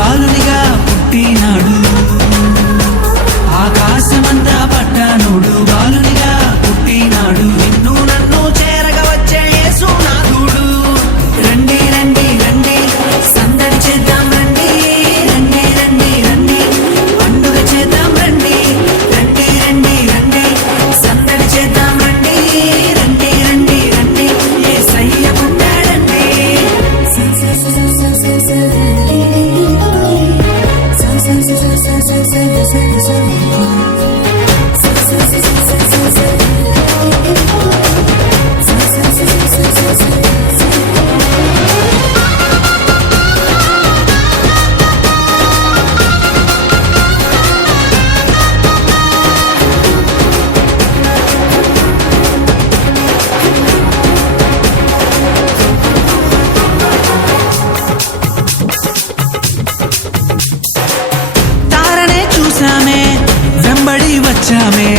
పసిబాలునిగా పుట్టినాడు ఆకాశమంతా పట్టానుడు బాలునిగా పుట్టినాడు నిన్ను నన్ను చేరగా వచ్చే యేసునాథుడు రండి రండి రండి సందడి చేద్దాం రండి రండి రండి రండి పండుగ చేద్దాం రండి రండి రండి రండి సందడి చేద్దాం రండి రండి రండి రండి యేసయ్య పుట్టాడండి వెంబడి వచ్చామే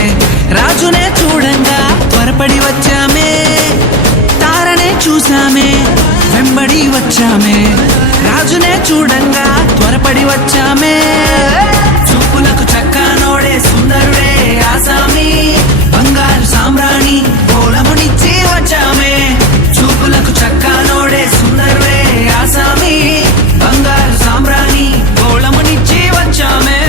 రాజునే చూడంగా త్వరపడి వచ్చామే తారనే చూసామే వెంబడి వచ్చామే రాజునే చూడంగా త్వరపడి వచ్చామే చూపులకు చక్కనోడే సుందరుడే ఆసామి బంగారు సామ్రాణి కోలమునిచ్చి వచ్చామే చూపులకు చక్కనోడే సుందరుడే ఆసామి బంగారు సామ్రాణి కోలమునిచ్చి వచ్చామే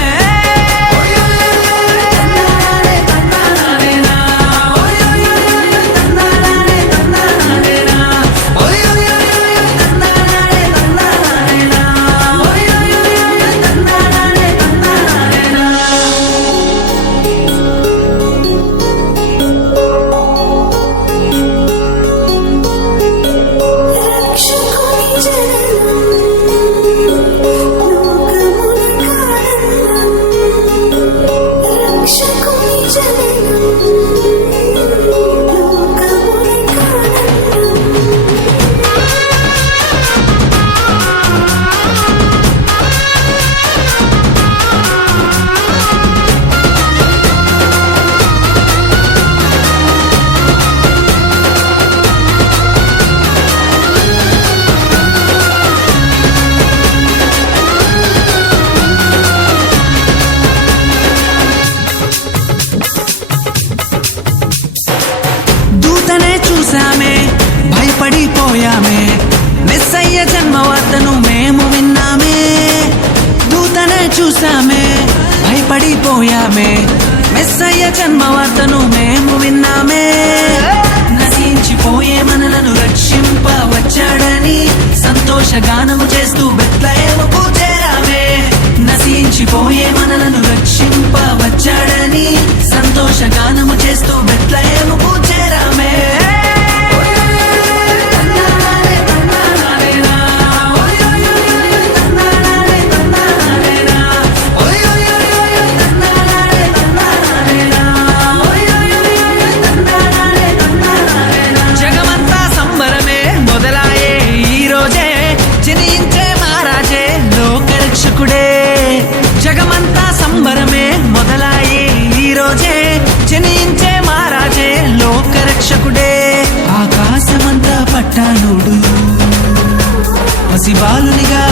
చూసామే భయపడిపోయామే మెస్సయ్య జన్మవార్తను మేము విన్నామే దూతనే చూసామే భయపడిపోయామే మెస్సయ్య జన్మవార్తను మేము విన్నామే నశించిపోయే మనలను రక్షింప వచ్చాడని సంతోషగానము చేస్తూ బెత్లెహేముకు చేరామే నశించిపోయే మనలను రక్షింప వచ్చాడని సంతోషగానము చేస్తూ బెత్లెహేముకు చేరామే జగమంతా సంబరమే మొదలాయే ఈ రోజే జనించే మహారాజే లోకరక్షకుడే ఆకాశమంతా పట్టానుడు పసిబాలునిగా